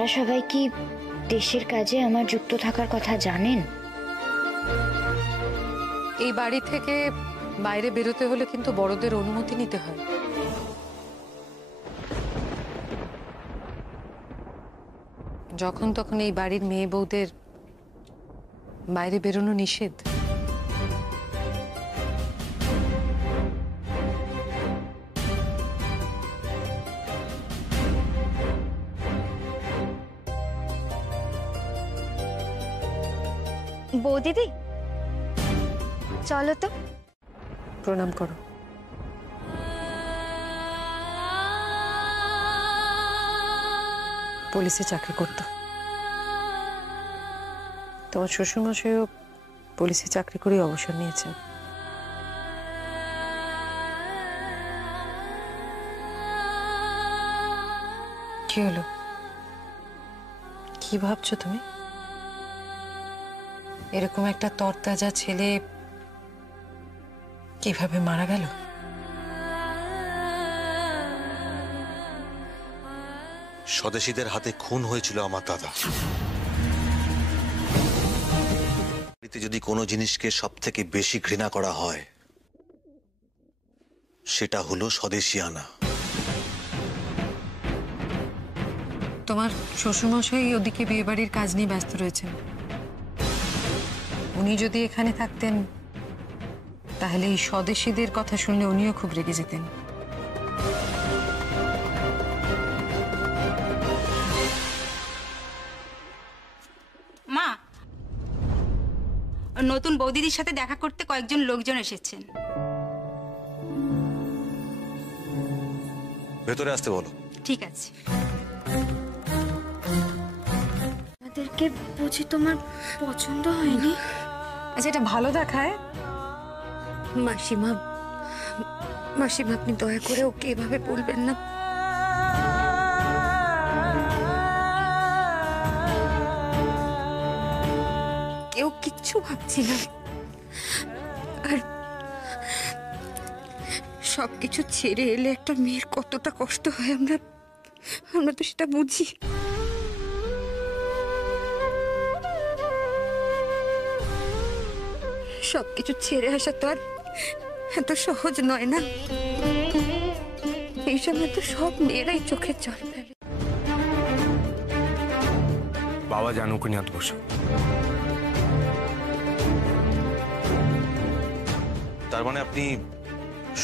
আপনারা সবাই কি দেশের কাজে আমার যুক্ত থাকার কথা জানেন? এই বাড়ি থেকে বাইরে বেরোতে হলে কিন্তু বড়দের অনুমতি নিতে হয়। যখন তখন এই বাড়ির মেয়ে বউদের বাইরে বেরোনো নিষেধ। বৌদিদি চলো তো। প্রণাম করো। পুলিশে চাকরি করতো। তোমার শ্বশুরমশাইও পুলিশে চাকরি করে অবসর নিয়েছেন। কি হলো, কি ভাবছো তুমি? এরকম একটা তরতাজা ছেলে কিভাবে মারা গেল? স্বদেশীদের হাতে খুন হয়েছিল আমার দাদা। যদি কোনো জিনিসকে সব থেকে বেশি ঘৃণা করা হয় সেটা হলো স্বদেশিয়ানা। তোমার শ্বশুরমশাই ওদিকে বিয়ে বাড়ির কাজ নিয়ে ব্যস্ত রয়েছেন। উনি যদি এখানে থাকতেন তাহলে এই স্বদেশীদের কথা শুনলে উনিও খুব রেগে যেতেন। মা, নতুন বৌদিদির সাথে দেখা করতে কয়েকজন লোকজন এসেছেন। ভেতরে আসতে বলো। ঠিক আছে। আমাদেরকে বুঝি তোমার পছন্দ হয়নি? আচ্ছা, এটা ভালো দেখায়? মাসিমা, মাসিমা আপনি দয়া করে ওকে এভাবে বলবেন না। কেউ কিচ্ছু ভাবছি না। আর সবকিছু ছেড়ে এলে একটা মেয়ের কতটা কষ্ট হয় আমরা তো সেটা বুঝি। সবকিছু ছেড়ে আসা তো আর এত সহজ নয় না। এই সময় তো সব মেয়েরাই চোখে জল ফেলে। বাবা জানুক নিয়ে বসো। তার মানে আপনি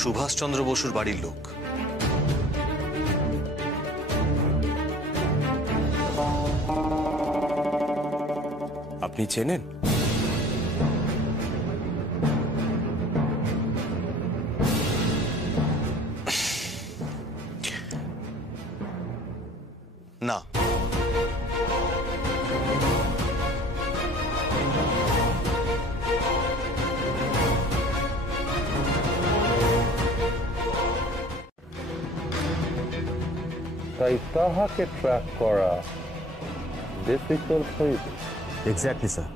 সুভাষচন্দ্র বসুর বাড়ির লোক? আপনি চেনেন? না। তাই তাহাকে ট্র্যাক করা ডিফিকাল্ট হইবে। Exactly sir.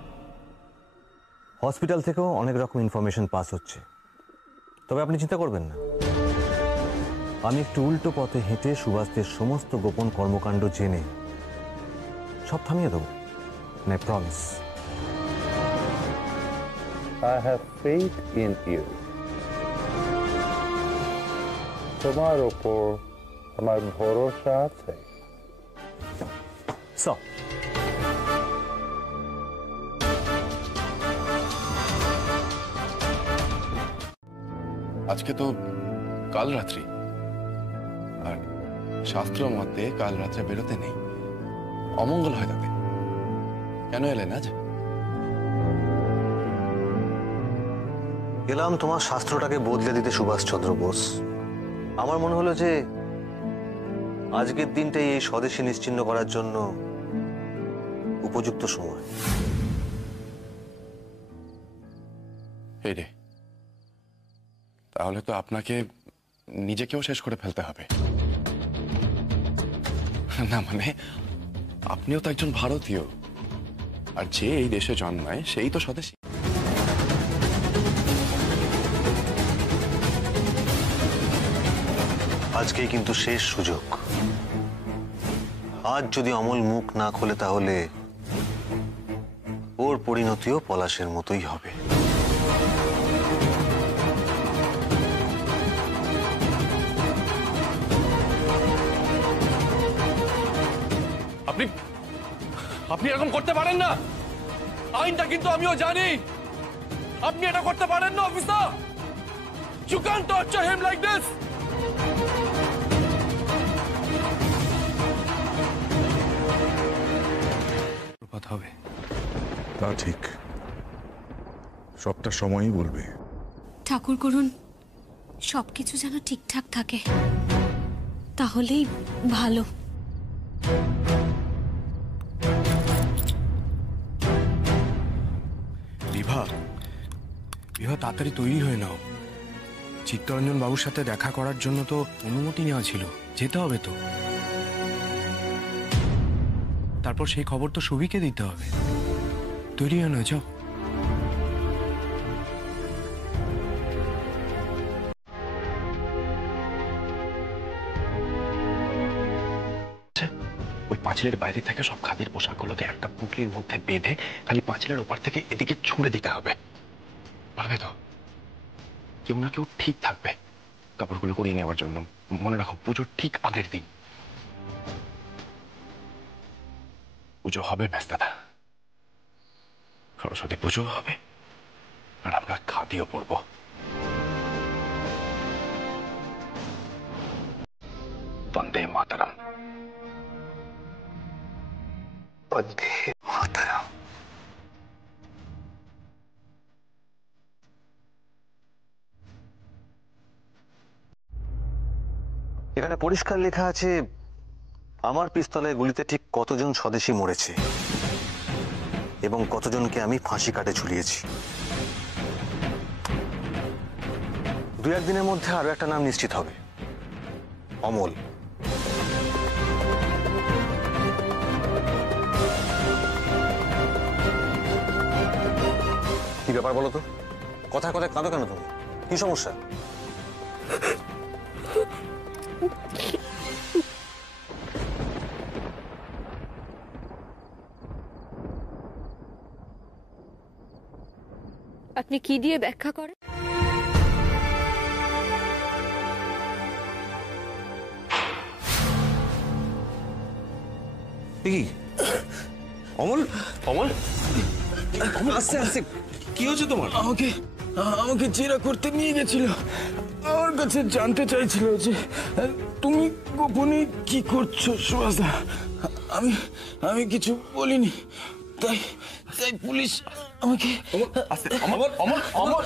হসপিটাল থেকেও অনেক রকম ইনফরমেশন পাস হচ্ছে, তবে আপনি চিন্তা করবেন না। আমি একটু উল্টো পথে হেঁটে সুভাষদের সমস্ত গোপন কর্মকাণ্ড জেনে সব থামিয়ে দেবো। I promise. I have faith in you. তোমার উপর আমার ভরসা আছে। সো আজকে তো কাল রাত্রি, আর শাস্ত্র মতে কাল রাত্রে বেরোতে নেই, অমঙ্গল হয় তাতে। কেন এলেন আজ? এলাম তোমার শাস্ত্রটাকে বদলে দিতে সুভাষচন্দ্র বোস। আমার মনে হলো যে আজকের দিনটাই এই স্বদেশী নিশ্চিহ্ন করার জন্য উপযুক্ত সময়। এই রে, তাহলে তো আপনাকে নিজেকেও শেষ করে ফেলতে হবে। না মানে, আপনিও তো একজন ভারতীয়, আর যে এই দেশে জন্মায় সেই তো স্বদেশী। আজকেই কিন্তু শেষ সুযোগ। আজ যদি অমল মুখ না খোলে তাহলে ওর পরিণতিও পলাশের মতোই হবে। আপনি আপনি এরকম করতে পারেন না। আইনটা কিন্তু আমিও জানি। আপনি এটা করতে পারেন না officer. You can't torture him like this. হবে তা ঠিক, সবটা সময়ই বলবে। ঠাকুর করুন সবকিছু যেন ঠিকঠাক থাকে, তাহলেই ভালো। বিভা, বিভা তাড়াতাড়ি তৈরি হয়ে নাও। চিত্তরঞ্জন বাবুর সাথে দেখা করার জন্য তো অনুমতি নেওয়া ছিল, যেতে হবে তো। তারপর সেই খবর তো সুবিকে দিতে হবে। তৈরি হয়ে না, যাও। ওই পাঁচিলের বাইরে থেকে সব খাদির পোশাকগুলোকে একটা পুটলির মধ্যে বেঁধে খালি পাঁচিলের ওপার থেকে এদিকে ছুঁড়ে দিতে হবে। পারবে তো? কেউ না কেউ ঠিক থাকবে কাপড়গুলো করিয়ে নেওয়ার জন্য। মনে রাখো, পুজোর ঠিক আগের দিন। পুজো হবে মেজদাদা, সরস্বতী পুজো হবে, আর আমরা খাদিও পরবো। বন্দে মাতরম, বন্দে মাতরম। এখানে পরিষ্কার লেখা আছে আমার পিস্তলের গুলিতে ঠিক কতজন স্বদেশী মরেছে এবং কতজনকে আমি ফাঁসি কাটে ঝুলিয়েছি। দু একদিনের মধ্যে আরো একটা নাম নিশ্চিত হবে, অমল। কি ব্যাপার বলো তো? কথায় কথায় কাঁদো কেন তুমি? কি সমস্যা? আপনি কি দিয়ে ব্যাখ্যা করেন? অমল, অমল, আস্তে আস্তে, কি হয়েছে তোমার? আমাকে আমাকে জেরা করতে নিয়ে গেছিল। আমার কাছে জানতে চাইছিল যে তুমি গোপনে কি করছো সুভাষদা। আমি আমি কিছু বলিনি, তাই তাই পুলিশ আমাকে। অমল, অমল, অমল।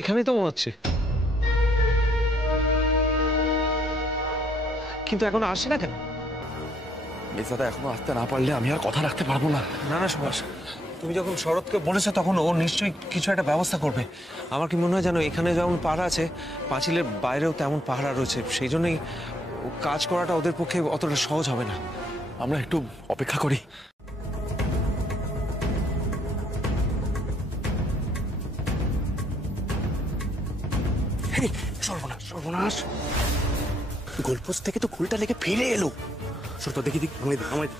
এখানেই তো মনে হচ্ছে, কিন্তু এখনো আসছে না কেন? মেজদাদা এখনো আসতে না পারলে আমি আর কথা রাখতে পারবো না। না না সুভাষ, তুমি যখন শরৎকে বলেছো তখন ও নিশ্চয়ই কিছু একটা ব্যবস্থা করবে। আমার কি মনে হয় জানো, এখানে যেমন পাহারা আছে, পাঁচিলের বাইরেও তেমন পাহারা রয়েছে। সেই জন্যই কাজ করাটা ওদের পক্ষে অতটা সহজ হবে না। আমরা একটু অপেক্ষা করি। সর্বনাশ, সর্বনাশ, গোলপোস্ট থেকে তো খুলটা লেগে ফিরে এলো। সত্য দেখি, আমায়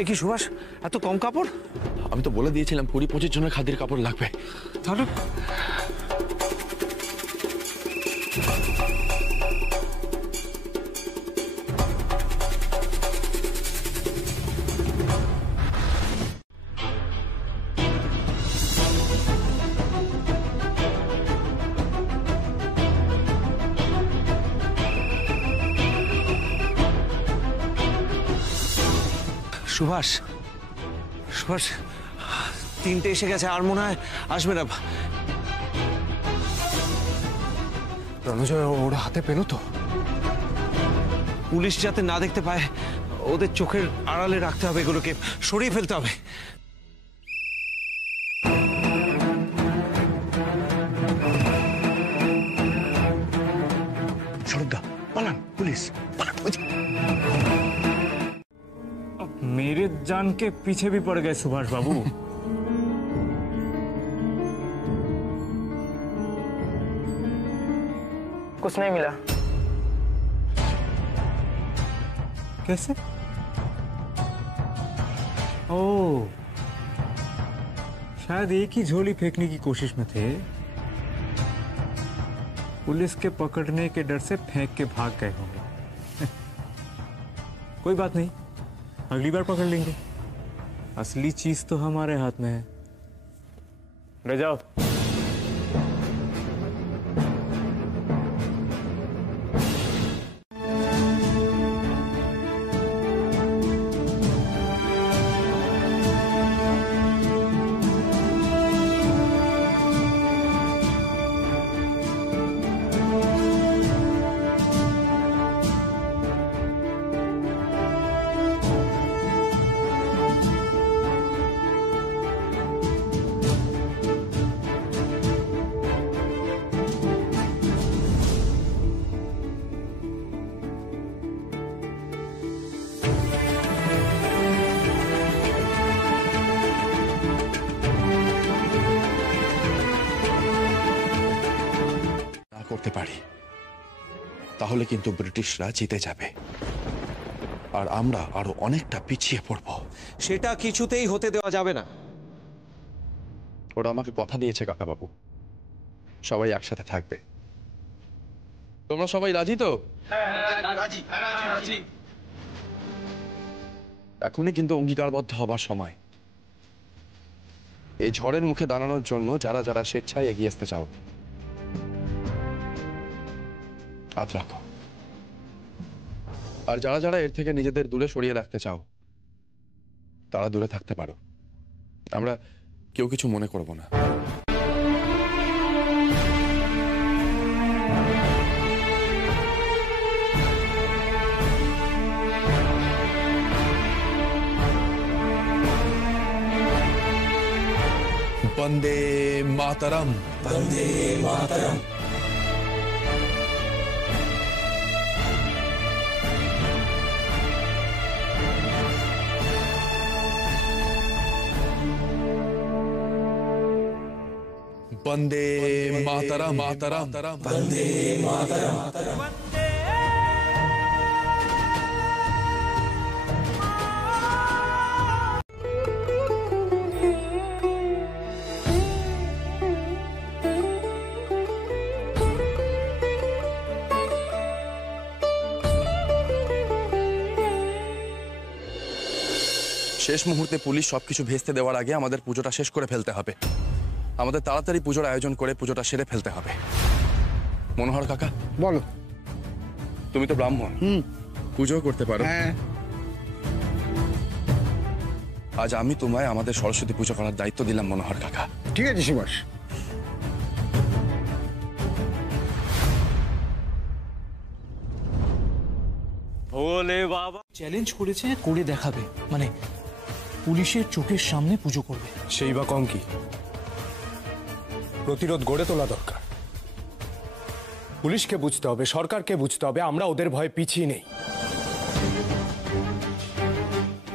এ কি সুভাষ, এত কম কাপড়? আমি তো বলে দিয়েছিলাম 20-25 জনের খাদির কাপড় লাগবে। তাহলে সুভাষ, সুভাষ 3টে এসে গেছে, আর মনে হয় আসবে না। রণজয় ওরা হাতে পেলো তো? পুলিশ যাতে না দেখতে পায় ওদের চোখের আড়ালে রাখতে হবে, এগুলোকে সরিয়ে ফেলতে হবে। সরোদা পালান, পুলিশ পালান। मेरे जान के पीछे भी पड़ गए सुभाष बाबू। कुछ नहीं मिला। कैसे? ओह, शायद एक ही झोली फेंकने की कोशिश में थे, पुलिस के पकड़ने के डर से फेंक के भाग गए होंगे। कोई बात नहीं, अगली बार पकड़ लेंगे। असली चीज तो हमारे हाथ में है। ले जाओ। করতে পারি তাহলে কিন্তু ব্রিটিশরা জিতে যাবে আর আমরা আরো অনেকটা পিছিয়ে পড়ব। সেটা কিছুতেই হতে দেওয়া যাবে না। ওরা আমাকে কথা দিয়েছে কাকাবাবু, সবাই একসাথে থাকবে। তোমরা সবাই রাজি তো? এখনই কিন্তু অঙ্গীকারবদ্ধ হবার সময়। এই ঝড়ের মুখে দাঁড়ানোর জন্য যারা যারা স্বেচ্ছায় এগিয়ে আসতে চাও হাত রাখো, আর যারা যারা এর থেকে নিজেদের দূরে সরিয়ে রাখতে চাও তারা দূরে থাকতে পারো। আমরা কেউ কিছু মনে করব না। বন্দে মাতরম, বন্দে মাতরম। বন্দে মাতরম, মাতরম, বন্দে মাতরম। শেষ মুহূর্তে পুলিশ সবকিছু ভেস্তে দেওয়ার আগে আমাদের পুজোটা শেষ করে ফেলতে হবে। আমাদের তাড়াতাড়ি পুজোর আয়োজন করে পুজোটা সেরে ফেলতে হবে। মনোহর কাকা বলো। তুমি তো ব্রাহ্মণ, পুজো করতে পারো। আজ আমি তোমায় আমাদের সরস্বতী পুজো করার দায়িত্ব দিলাম মনোহর কাকা। ঠিক আছে সুভাষ। ভোলে বাবা চ্যালেঞ্জ করেছে, করে দেখাবে, মানে পুলিশের চোখের সামনে পুজো করবে। সেই বা কম কি? প্রতিরোধ গড়ে তোলা দরকার। পুলিশকে বুঝতে হবে, সরকারকে বুঝতে হবে আমরা ওদের ভয়ে পিছিয়ে নেই।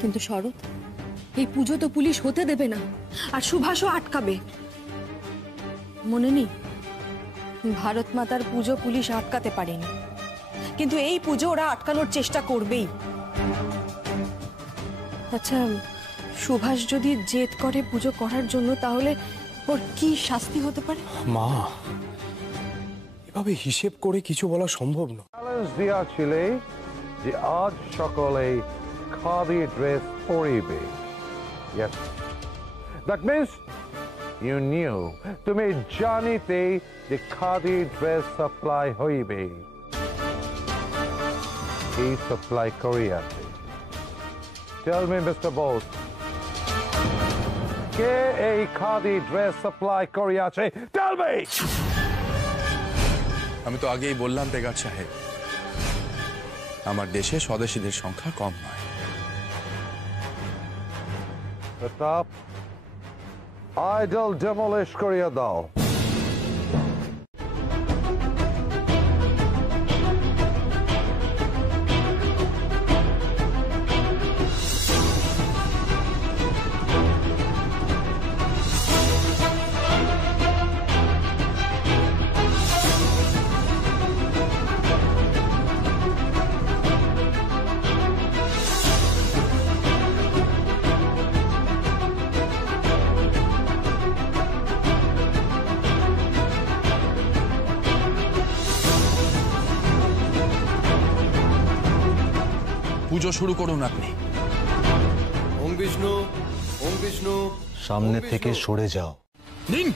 কিন্তু শরৎ, এই পুজো তো পুলিশ হতে দেবে না, আর সুভাষও আটকাবে। মনে নেই, ভারত মাতার পুজো পুলিশ আটকাতে পারেনি, কিন্তু এই পুজো ওরা আটকানোর চেষ্টা করবেই। আচ্ছা, সুভাষ যদি জেদ করে পুজো করার জন্য, তাহলে ওর কি শাস্তি হতে পারে? মা, এভাবে হিসেব করে কিছু বলা সম্ভব না। চ্যালেঞ্জ দিয়েছিলে যে আজ সকালে খাদি ড্রেস পরিবে। Yes. That means you knew, তুমি জানিতে যে খাদি ড্রেস সাপ্লাই হইবে। এই সাপ্লাই করিয়াছে। Tell me, Mr. Bose, কে এই খাদি ড্রেস সাপ্লাই করিয়াছে? Tell me! আমি তো আগেই বললাম তেগার সাহেব, আমার দেশে স্বদেশীদের সংখ্যা কম নয়। প্রতাপ, আইডল ডেমলিশ করিয়া দাও। পুজো শুরু করুন আপনি। ওম বিষ্ণু, ওম বিষ্ণু। সামনে থেকে সরে যাও। নিন।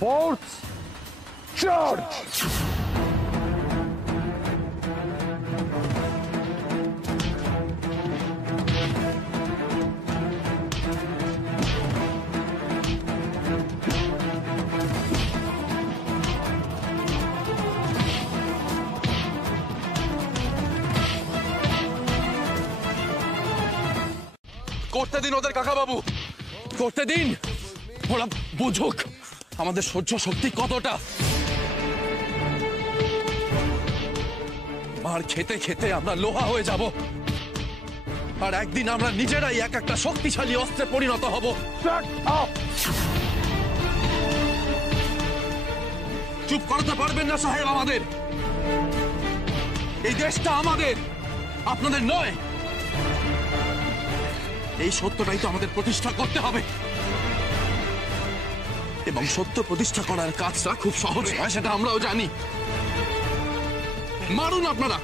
Fourth charge! করতে দিন ওদের কাকা বাবু, করতে দিন। ওরা বুঝুক আমাদের সহ্য শক্তি কতটা। মার খেতে খেতে আমরা লোহা হয়ে যাব, আর একদিন আমরা নিজেরাই এক একটা শক্তিশালী অস্ত্রে পরিণত হব। চুপ করতে পারবেন না সাহেব আমাদের। এই দেশটা আমাদের, আপনাদের নয়। এই সত্যটাই তো আমাদের প্রতিষ্ঠা করতে হবে, এবং সত্য প্রতিষ্ঠা করার কাজটা খুব সহজ নয়, সেটা আমরাও জানি। মারুন আপনারা,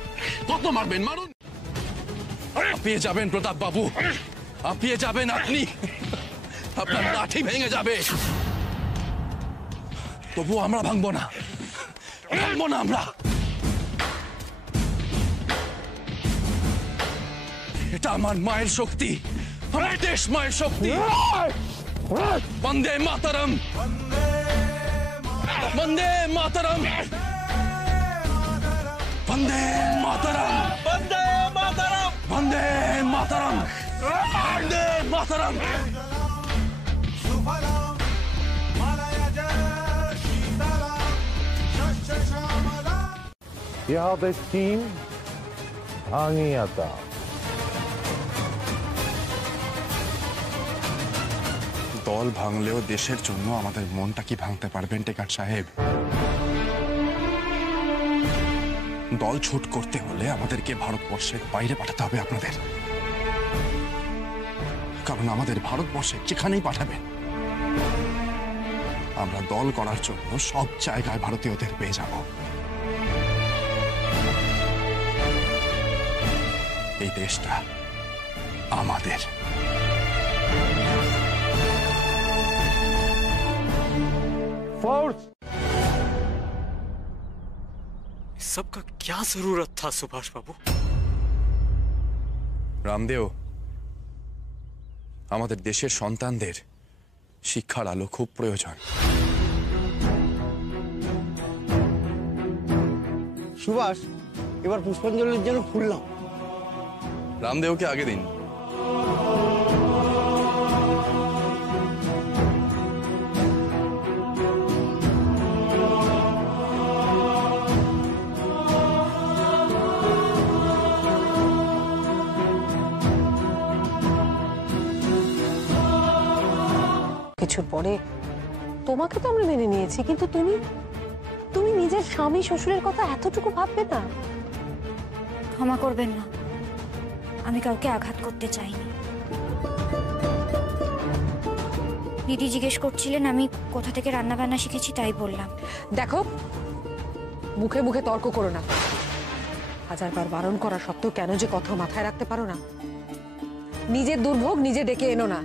কত মারবেন, মারুন। আপনিয়ে যাবেন প্রতাপ বাবু, আপনিয়ে যাবেন। আপনি, আপনার লাঠি ভেঙে যাবে, তবু আমরা ভাঙবো না, ভাঙবো না আমরা। এটা আমার মায়ের শক্তি, আমার দেশ মায়ের শক্তি। বন্দে মাতরম, বন্দে মাতরম, বন্দে মাতরম, বন্দে মাতরম, বন্দে মাতরম, বন্দে মাতরম। ইহাদের টিম ভাঙিয়া দাও। দল ভাঙলেও দেশের জন্য আমাদের মনটা কি ভাঙতে পারবেন টেকার সাহেব? দল ছুট করতে হলে আমাদেরকে ভারতবর্ষের বাইরে পাঠাতে হবে আপনাদের, কারণ আমাদের ভারতবর্ষের যেখানেই পাঠাবেন আমরা দল করার জন্য সব জায়গায় ভারতীয়দের পেয়ে যাব। এই দেশটা আমাদের। सबका क्या जरूरत था सुभाष बाबू? রামদেও, আমাদের দেশের সন্তানদের শিক্ষার আলো খুব প্রয়োজন। সুভাষ, এবার পুষ্পাঞ্জলির জন্য ফুল নাও। রামদেওকে আগে দিন। কিছুর পরে তোমাকে তো আমরা মেনে নিয়েছি, কিন্তু তুমি তুমি নিজের স্বামী শ্বশুরের কথা এতটুকু ভাববে না? ক্ষমা করবেন না, আমি কাউকে আঘাত করতে চাইনি। দিদি জিজ্ঞেস করছিলেন আমি কোথা থেকে রান্না বান্না শিখেছি, তাই বললাম। দেখো, মুখে মুখে তর্ক করো না। হাজারবার বারণ করা সত্ত্বেও কেন যে কথা মাথায় রাখতে পারো না? নিজের দুর্ভোগ নিজে ডেকে এনো না।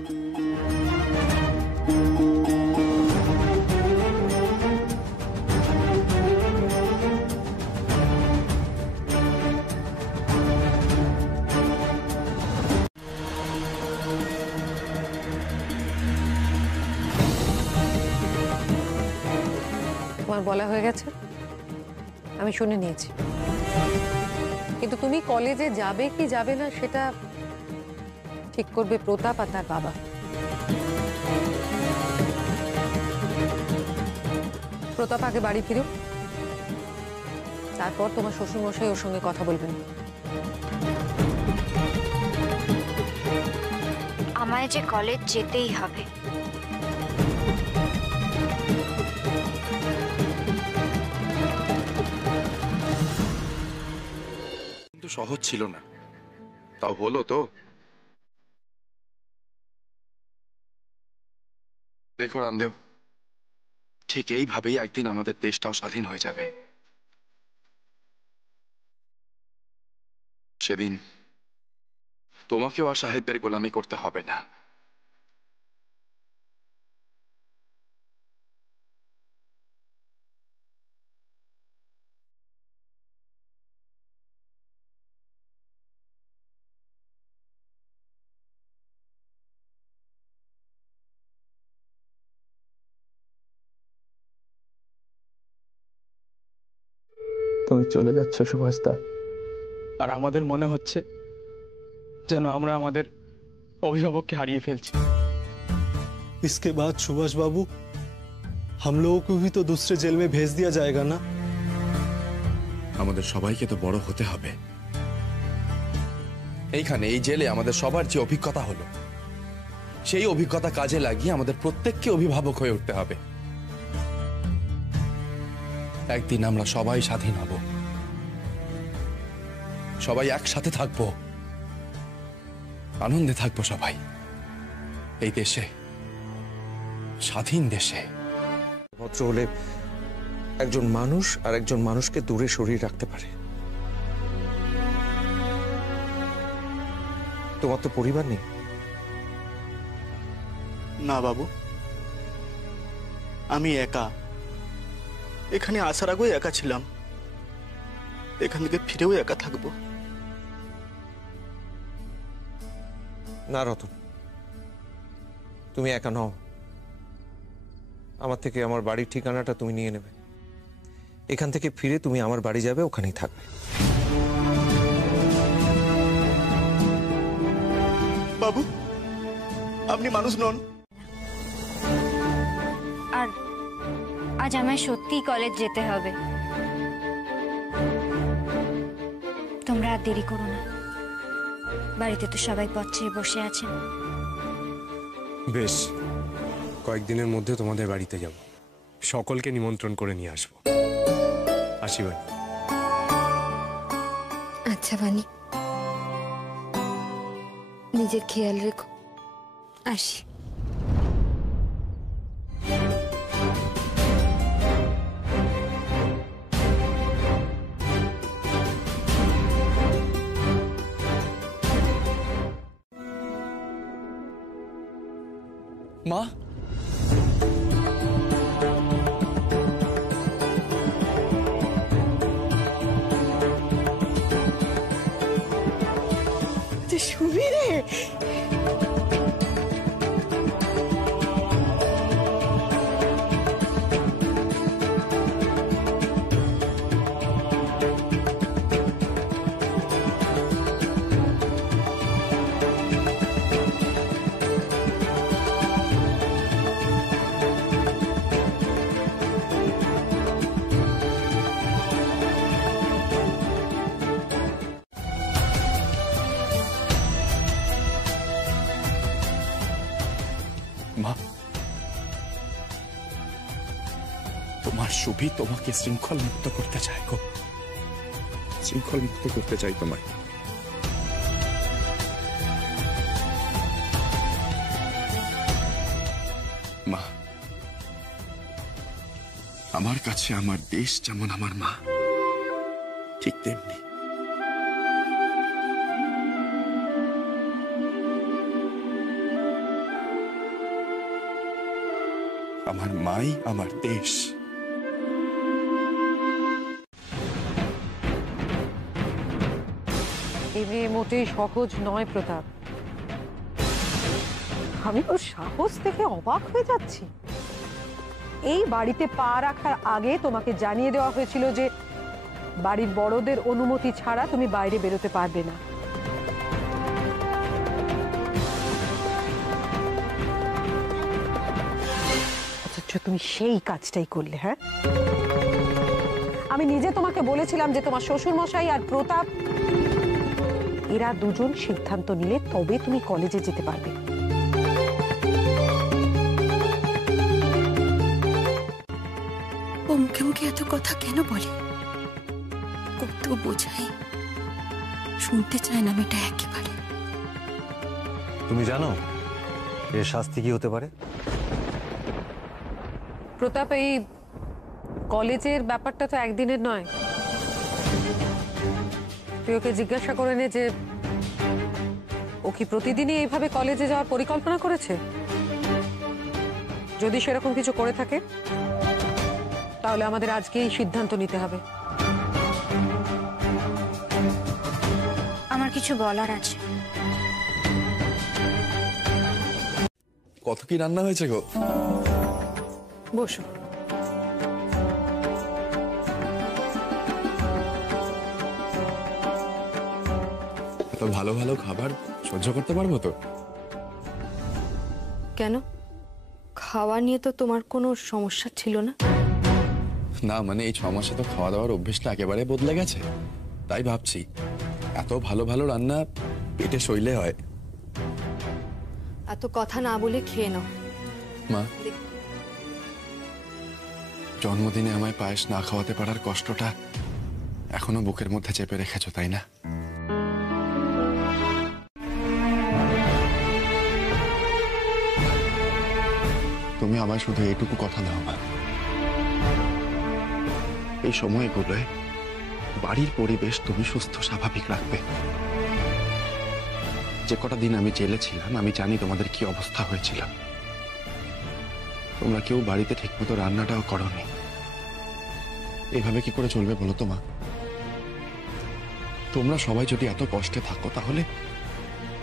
তোমার বলা হয়ে গেছে, আমি শুনে নিয়েছি। কিন্তু তুমি কলেজে যাবে কি যাবে না সেটা ঠিক করবে প্রতাপ আর তার বাবা। প্রতাপ আগে বাড়ি ফিরুক, তারপর তোমার শ্বশুরমশাই ওর সঙ্গে কথা বলবেন। আমায় যে কলেজ যেতেই হবে। কিন্তু সহজ ছিল না, তাও হলো তো। দেখো রামদেব, ঠিক এইভাবেই একদিন আমাদের দেশটাও স্বাধীন হয়ে যাবে। সেদিন তোমাকেও আর সাহেবদের গোলামি করতে হবে না। তুমি চলে যাচ্ছ সুভাষদা, আর আমাদের মনে হচ্ছে যেন আমরা আমাদের অভিভাবককে হারিয়ে ফেলছি। इसके बाद सुभाष बाबू हम लोगों को भी तो दूसरे जेल में भेज दिया जाएगा ना? আমাদের সবাইকে তো বড় হতে হবে। এইখানে এই জেলে আমাদের সবার যে অভিজ্ঞতা হলো, সেই অভিজ্ঞতা কাজে লাগিয়ে আমাদের প্রত্যেককে অভিভাবক হয়ে উঠতে হবে। একদিন আমরা সবাই স্বাধীন হব, সবাই একসাথে থাকব, আনন্দে থাকবো সবাই এই দেশে, স্বাধীন দেশে। ভদ্র হলে একজন মানুষ আর একজন মানুষকে দূরে সরিয়ে রাখতে পারে। তোমার তো পরিবার নেই। না বাবু, আমি একা। এখানে আসার আগেও একা ছিলাম, এখান থেকে ফিরেও একা থাকবো। না রতন, তুমি একা নও। আমার থেকে আমার বাড়ির ঠিকানাটা তুমি নিয়ে নেবে। এখান থেকে ফিরে তুমি আমার বাড়ি যাবে, ওখানেই থাকবে। বাবু, আপনি মানুষ নন। আর আজ আমায় সত্যিই কলেজ যেতে হবে। তোমরা আর দেরি করো না, বাড়িতে তো সবাই পথ চেয়ে বসে আছেন। বেশ, কয়েকদিনের মধ্যে তোমাদের বাড়িতে যাব, সকলকে নিমন্ত্রণ করে নিয়ে আসবো। আসি বানি। আচ্ছা বানি, নিজের খেয়াল রেখো। আসি। মা, সুবীরে, মা, তোমার সুবি তোমাকে শৃঙ্খল মুক্ত করতে চায় গো, শৃঙ্খল মুক্ত করতে চাই তোমায়। মা, আমার কাছে আমার দেশ যেমন আমার মা, ঠিক তেমনি আমার মাই আমার দেশ। এই মেয়ে মোটেই সহজ নয় প্রতাপ। আমি ওর সাহস দেখে অবাক হয়ে যাচ্ছি। এই বাড়িতে পা রাখার আগে তোমাকে জানিয়ে দেওয়া হয়েছিল যে বাড়ির বড়দের অনুমতি ছাড়া তুমি বাইরে বেরোতে পারবে না। অথচ তুমি সেই কাজটাই করলে। হ্যাঁ, আমি নিজে তোমাকে বলেছিলাম যে তোমার শ্বশুর মশাই আর প্রতাপ এরা দুজন সিদ্ধান্ত নিলে তবে তুমি কলেজে যেতে পারবে। ও মুখে মুখে এত কথা কেন বলে? কত বোঝাই, শুনতে চায় না মেয়েটা একেবারে। তুমি জানো এর শাস্তি কি হতে পারে? প্রতাপ, এই কলেজের ব্যাপারটা তো একদিনের নয়। তুই ওকে জিজ্ঞাসা করে নে যে ও কি প্রতিদিনই এইভাবে কলেজে যাওয়ার পরিকল্পনা করেছে। যদি সেরকম কিছু করে থাকে তাহলে আমাদের আজকেই সিদ্ধান্ত নিতে হবে। আমার কিছু বলার আছে। কত কি রান্না হয়েছে গো? বসো। এত ভালো ভালো খাবার সহ্য করতে পারবো তো? কেন, খাওয়া নিয়ে তো তোমার কোনো সমস্যা ছিল না? না মানে এই 6 মাসে তো খাওয়া দাওয়ার অভ্যেসটা একেবারে বদলে গেছে, তাই ভাবছি এত ভালো ভালো রান্না পেটে সইলে হয়। এত কথা না বলে খেয়ে নাও। মা, জন্মদিনে আমায় পায়েস না খাওয়াতে পারার কষ্টটা এখনো বুকের মধ্যে চেপে রেখেছো, তাই না? তুমি আমায় শুধু এইটুকু কথা দাও মা, এই সময়গুলোয় বাড়ির পরিবেশ তুমি সুস্থ স্বাভাবিক রাখবে। যে কটা দিন আমি জেলে ছিলাম আমি জানি তোমাদের কি অবস্থা হয়েছিল। তোমরা কেউ বাড়িতে ঠিকমতো রান্নাটাও করোনি। এভাবে কি করে চলবে বলো তো মা? তোমরা সবাই যদি এত কষ্টে থাকো তাহলে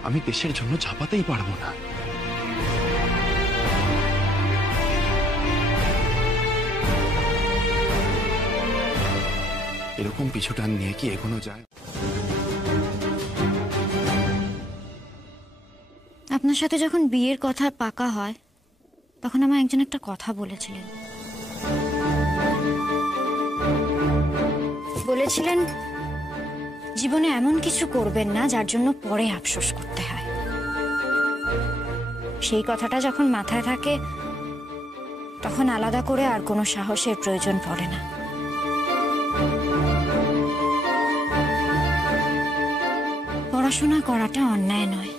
আমি দেশের জন্য ঝাঁপাতেই পারবো না। এরকম পিছু টান নিয়ে কি এগোনো যায়? আপনার সাথে যখন বিয়ের কথা পাকা হয় তখন আমার একজন একটা কথা বলেছিলেন। বলেছিলেন জীবনে এমন কিছু করবেন না যার জন্য পরে আফসোস করতে হয়। সেই কথাটা যখন মাথায় থাকে তখন আলাদা করে আর কোনো সাহসের প্রয়োজন পড়ে না। পড়াশোনা করাটা অন্যায় নয়।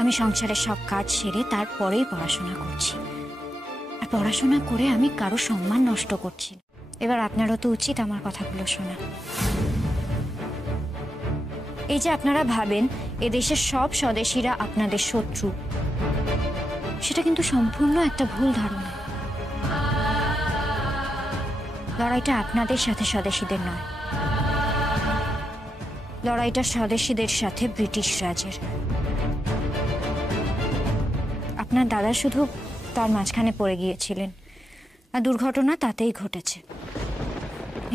আমি সংসারের সব কাজ সেরে তারপরেই পড়াশোনা করছি, আর পড়াশোনা করে আমি কারো সম্মান নষ্ট করছি। এবার আপনারও তো উচিত আমার কথাগুলো শোনা। এই যে আপনারা ভাবেন এদেশের সব স্বদেশীরা আপনাদের শত্রু, সেটা কিন্তু সম্পূর্ণ একটা ভুল ধারণা। লড়াইটা আপনাদের সাথে স্বদেশীদের নয়, লড়াইটা স্বদেশীদের সাথে ব্রিটিশ রাজের। আপনার দাদা শুধু তার মাঝখানে পড়ে গিয়েছিলেন, আর দুর্ঘটনা তাতেই ঘটেছে।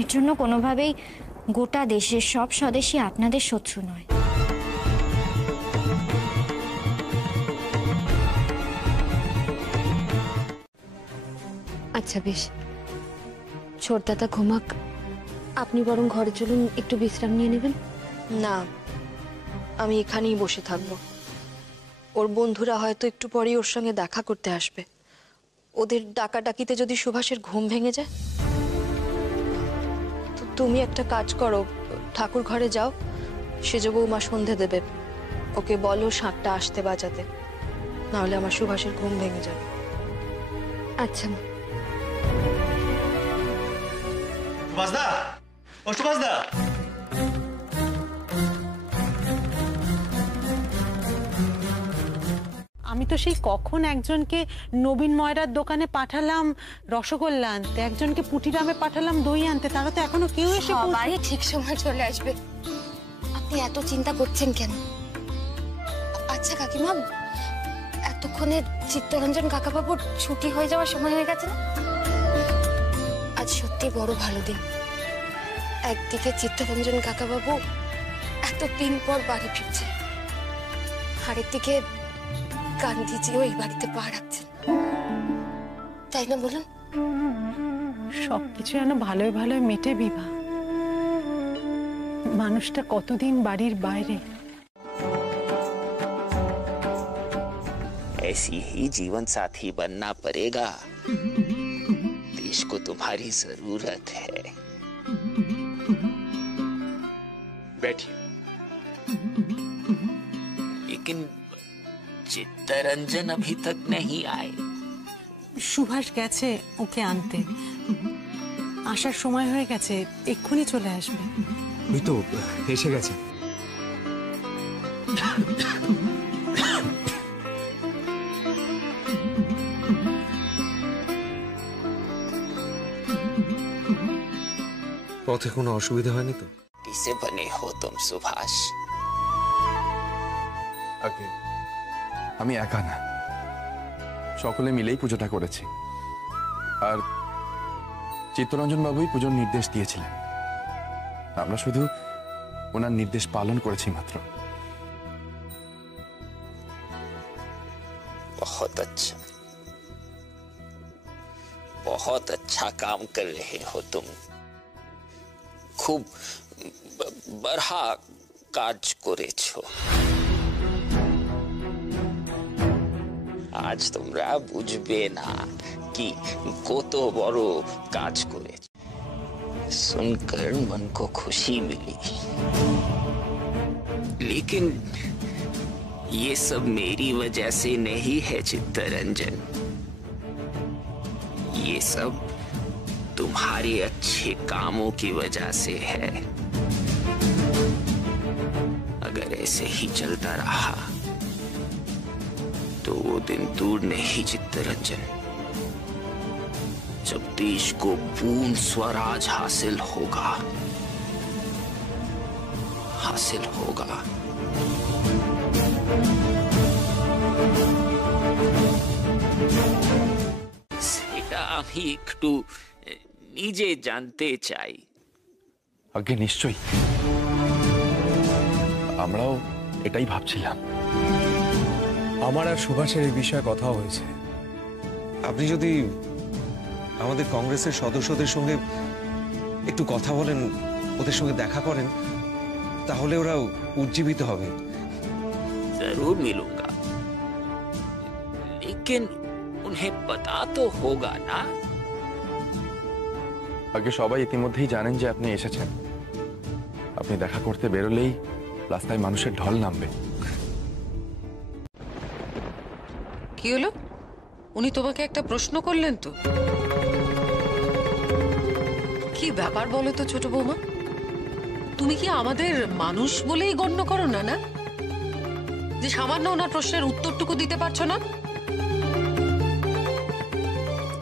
এর জন্য কোনোভাবেই গোটা দেশের সব স্বদেশী আপনাদের শত্রু নয়। আচ্ছা বেশ, ছোটদাদা ঘুমাক, আপনি বরং ঘরে চলুন, একটু বিশ্রাম নিয়ে নেবেন। না, আমি এখানেই বসে থাকবো। ওর বন্ধুরা হয়তো একটু পরেই ওর সঙ্গে দেখা করতে আসবে। ওদের ডাকাডাকিতে যদি সুভাষের ঘুম ভেঙে যায়? তো তুমি একটা কাজ করো, ঠাকুর ঘরে যাও, সেজ বৌমা সন্ধে দেবে, ওকে বলো 7টা আসতে বাজাতে, নাহলে আমার সুভাষের ঘুম ভেঙে যাবে। আচ্ছা মা। সুভাষদা, ও সুভাষদা, আমি তো সেই কখন একজনকে নবীন ময়রার দোকানে পাঠালাম রসগোল্লা আনতে, একজনকে পুটিরামে পাঠালাম দই আনতে, তারা তো এখনো কেউ এসে সবাই ঠিক সময় চলে আসবে। আপনি এত চিন্তা করছেন কেন? আচ্ছা কাকিমা, এতক্ষণে চিত্তরঞ্জন কাকাবাবুর ছুটি হয়ে যাওয়ার সময় হয়ে গেছে না? আজ সত্যি বড় ভালো দিন। একদিকে চিত্তরঞ্জন কাকাবাবু এতদিন পর বাড়ি ফিরছে, আরেকদিকে গান্ধীজিও এই বাড়িতে পা রাখছেন, তাই না বলুন? সবকিছু যেন ভালোই ভালোই মেটে বিভা। মানুষটা কতদিন বাড়ির বাইরে। ऐसी ही जीवन साथी बनना पड़ेगा। देश को तुम्हारी जरूरत है। बैठिए। लेकिन चित्तरंजन अभी तक नहीं आए। সুভাষ গেছে ওকে আনতে, আসার সময় হয়ে গেছে, এক্ষুনি চলে আসবে। ওই তো এসে গেছে। পথে কোনো অসুবিধা হয়নি তো? किसे बने हो तुम सुभाष? আগে আমি একা না, সকলে মিলেই পুজোটা করেছি। আর চিত্তরঞ্জন বাবুই পুজোর নির্দেশ দিয়েছিলেন, আমরা শুধু ওনার নির্দেশ পালন করেছি মাত্র। बहुत अच्छा काम कर रहे हो तुम। खूब बड़ा কাজ করেছো। আজ তোমরা বুঝবে না कि কত বড় কাজ করেছো। सुनकर मन को खुशी मिली, लेकिन ये सब मेरी वजह से नहीं है चित्तरंजन, ये सब तुम्हारे अच्छे कामों की वजह से है। अगर ऐसे ही चलता रहा तो वो दिन दूर नहीं चित्तरंजन, जब देश को पूर्ण स्वराज हासिल होगा। সেটা আমি একটু নিজে জানতে চাই। আগে নিশ্চয়ই, আমরাও এটাই ভাবছিলাম। আমার আর সুভাষের এই বিষয়ে কথা হয়েছে। আপনি যদি আমাদের কংগ্রেসের সদস্যদের সঙ্গে একটু কথা বলেন, ওদের সঙ্গে দেখা করেন, তাহলে ওরা উজ্জীবিত হবে। जरूर मिलूंगा, लेकिन उन्हें पता तो होगा ना। আগে সবাই ইতিমধ্যেই জানেন যে আপনি এসেছেন। আপনি দেখা করতে বেরোলেই রাস্তায় মানুষের ঢল নামবে। কি হলো? উনি তোমাকে একটা প্রশ্ন করলেন তো? কি ব্যাপার বলো তো ছোট বৌমা, তুমি কি আমাদের মানুষ বলেই গণ্য করো না? না যে সামান্য ওনার প্রশ্নের উত্তরটুকু দিতে পারছো না?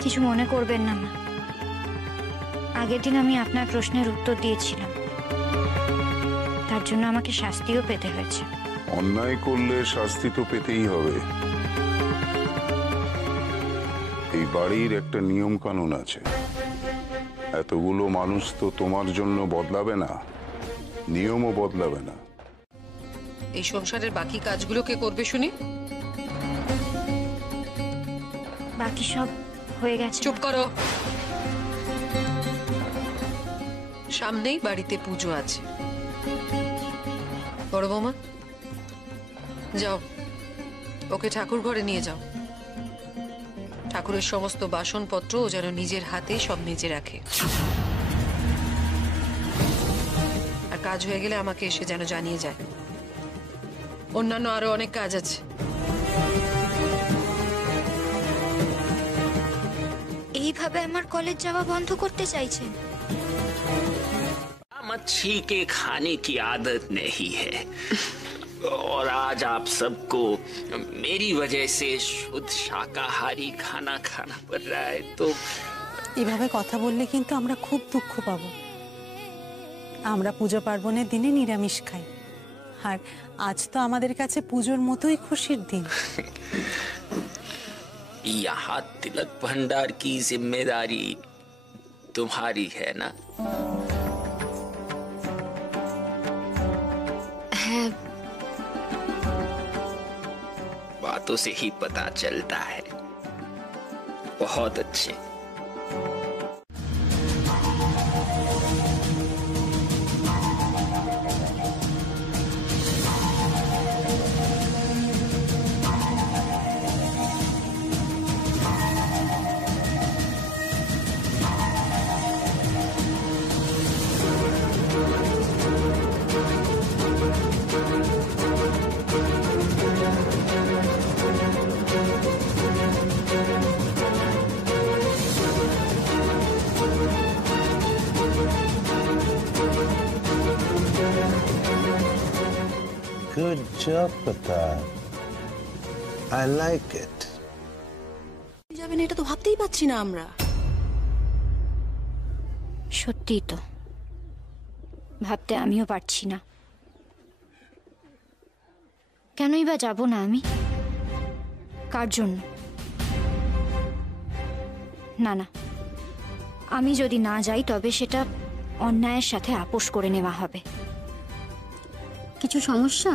কিছু মনে করবেন না মা, আগের দিন আমি আপনার প্রশ্নের উত্তর দিয়েছিলাম, তার জন্য আমাকে শাস্তিও পেতে হয়েছে। অন্যায় করলে শাস্তি তো পেতেই হবে। এই বাড়ির একটা নিয়ম কানুন আছে, এতগুলো মানুষ তো তোমার জন্য বদলাবে না, নিয়মও বদলাবে না। এই সংসারের বাকি কাজগুলো কে করবে শুনি? বাকি সব হয়ে গেছে। চুপ করো। সামনেই বাড়িতে পুজো আছে। বড় বৌমা, যাও ওকে ঠাকুর ঘরে নিয়ে যাও। ঠাকুরের সমস্ত বাসনপত্র ও যেন নিজের হাতে সব মেজে রাখে, আর কাজ হয়ে গেলে আমাকে এসে যেন জানিয়ে যায়। অন্যান্য আরো অনেক কাজ আছে। এইভাবে আমার কলেজ যাওয়া বন্ধ করতে চাইছেন? मच्छी के खाने की आदत नहीं है और आज आप सबको मेरी वजह से शुद्ध शाकाहारी खाना खाना पड़ रहा है। तो এভাবে কথা বললে কিন্তু আমরা খুব দুঃখ পাবো। আমরা পূজা পার্বণের দিনে নিরামিষ খাই, আর আজ তো আমাদের কাছে পুজোর মতোই খুশির দিন। यहाँ तिलक भंडार की जिम्मेदारी तुम्हारी है ना? है। बातों से ही पता चलता है। बहुत अच्छे। Good job, Pratap. I like it. যাবেন এটা তো ভাবতেই পাচ্ছি না আমরা। সত্যি তো, ভাবতে আমিও পারছি না। কেনই বা যাব না আমি? কার জন্য? না না, আমি যদি না যাই তবে সেটা অন্যায়ের সাথে আপোষ করে নেওয়া হবে। কিছু সমস্যা?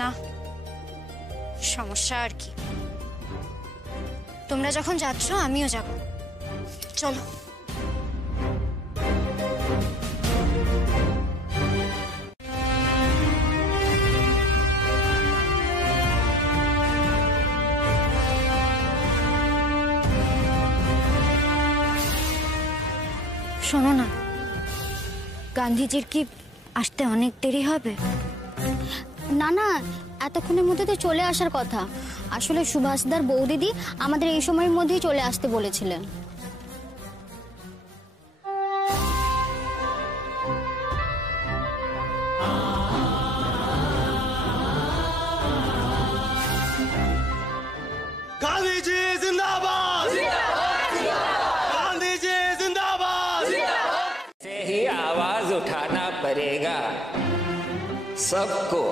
না, সমস্যা আর কি। তোমরা যখন যাচ্ছ আমিও যাব, চলো। শোনো না, গান্ধীজির কি আসতে অনেক দেরি হবে? না না, এতক্ষণের মধ্যে তো চলে আসার কথা। আসলে সুভাষদার বৌদিদি আমাদের এই সময়ের মধ্যেই চলে আসতে বলেছিলেন। गांधी जी जिंदाबाद, गांधी जी जिंदाबाद। से ही आवाज उठाना पड़ेगा सबको,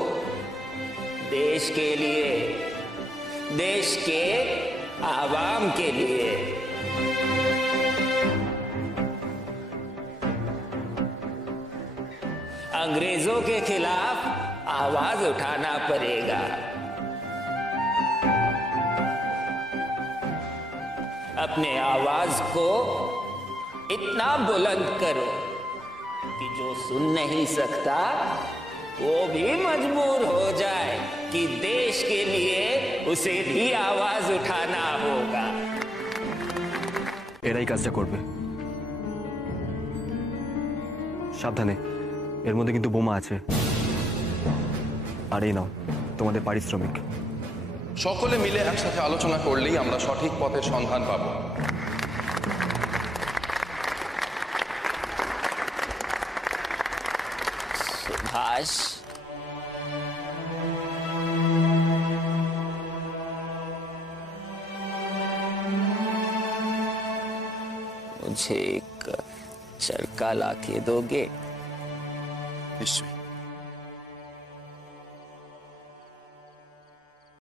देश के लिए, देश के आवाम के लिए। अंग्रेजों के खिलाफ आवाज उठाना पड़ेगा। अपने आवाज को इतना बुलंद करो कि जो सुन नहीं सकता वो भी मजबूर हो जाए कि देश के लिए उसे भी आवाज उठाना होगा। এরাই কাজটা করবে। সাবধানে, এর মধ্যে কিন্তু বোমা আছে। আর এই নাও তোমাদের পারিশ্রমিক। সকলে মিলে একসাথে আলোচনা করলেই আমরা সঠিক পথের সন্ধান পাব। सुभाष, मुझे एक चरखा ला के दोगे? निश्चय।